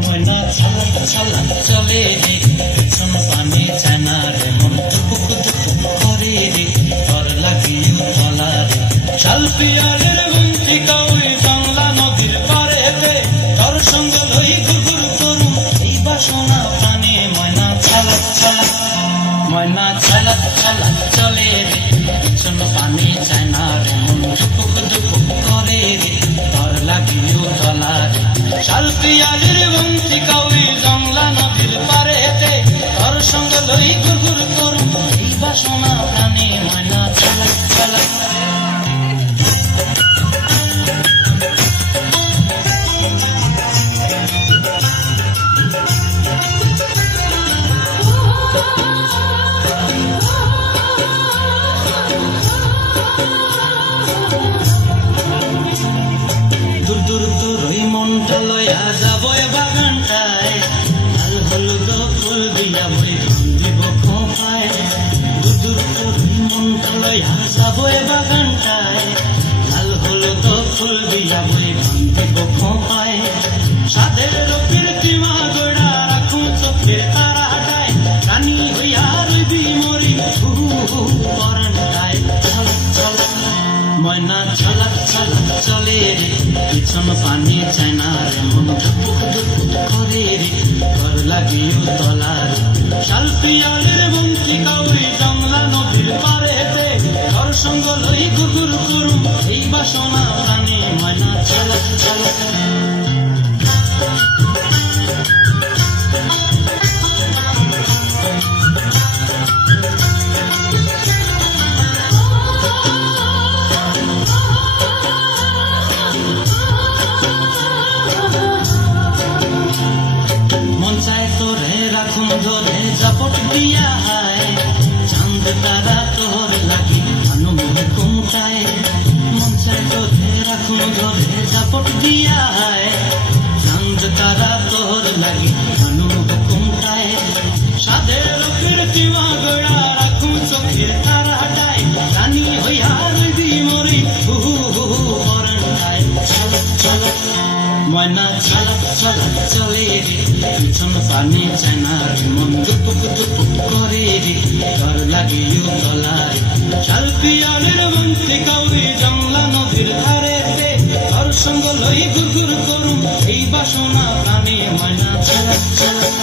ময়না ছালাক ছালাক চলে রে পেছন পানে চায়না রে মন দুপুক দুপুক করে রে তর লাগিও তলা রে শাল পিয়ালের বঞ্চিকা ওই বাংলা নদীর পারেতে তর সঙ্গ লই ঘুরঘুর করুম এই বাসনা প্রাণে ময়না ছালাক ছালাক চলে রে পেছন পানে চায়না রে মন দুপুক দুপুক করে রে তর লাগিও তলা রে শাল পিয়ালের বঞ্চিকা ওই বাংলা নদীর পারেতে তর সঙ্গ লই ঘুরঘুর করুম এই বাসনা প্রাণে ময়না ছালাক ছালাক দূর দূর দূর ওই মনটা লয়া যাবো বাগানটায় লাল হলুদ ফুল দিয়া বই দিব খোঁপায় দূর দূর দূর ওই মনটা লয়া যাবো বাগানটায় লাল হলুদ ফুল দিয়া বই দিব খোঁপায় সাদের প্রীতিমা গোড়া রাখুন চোখের তারাটায় রানী হইয়া রইবি মরি পরানটায় ছলক ছলক ময়না ছলক ছলক চলে রে পিছন পানি চায়না রে মন দুপুক দুপুক করে রে ঘর লাগিও তলা রে শাল পিয়ালের বঞ্চিকা ওই বাংলা নদীর পারেতে ঘর সঙ্গ লই ঘুরঘুর করুম এই বাসনা প্রাণে ময়না ছলক ছলক মন চায় তোরে রাখুন ধরে জাপট দিয়া হায় চাঁদ তারা তোর লাগি মানুষ ঘুমটায় মন চায় তোরে রাখুন ধরে জাপট দিয়া হায় চাঁদ তারা তোর লাগি মানুষ ঘুমটায় সাদের প্রীতিমা গোড়া রাখুন চোখের তারাটায় রানী হইয়া রইবি মরি পরানটায় ছলক ছলক ময়না ছলক ছলক চলে রে পিছন পানি চায়না রে মন দুপুক দুপুক করে রে ঘর লাগিও তলা রে শাল পিয়ালের বঞ্চিকা ওই বাংলা নদীর ধারেতে ঘর সঙ্গ লই ঘুরঘুর করুম এই বাসনা প্রাণে ময়না ছলক ছলক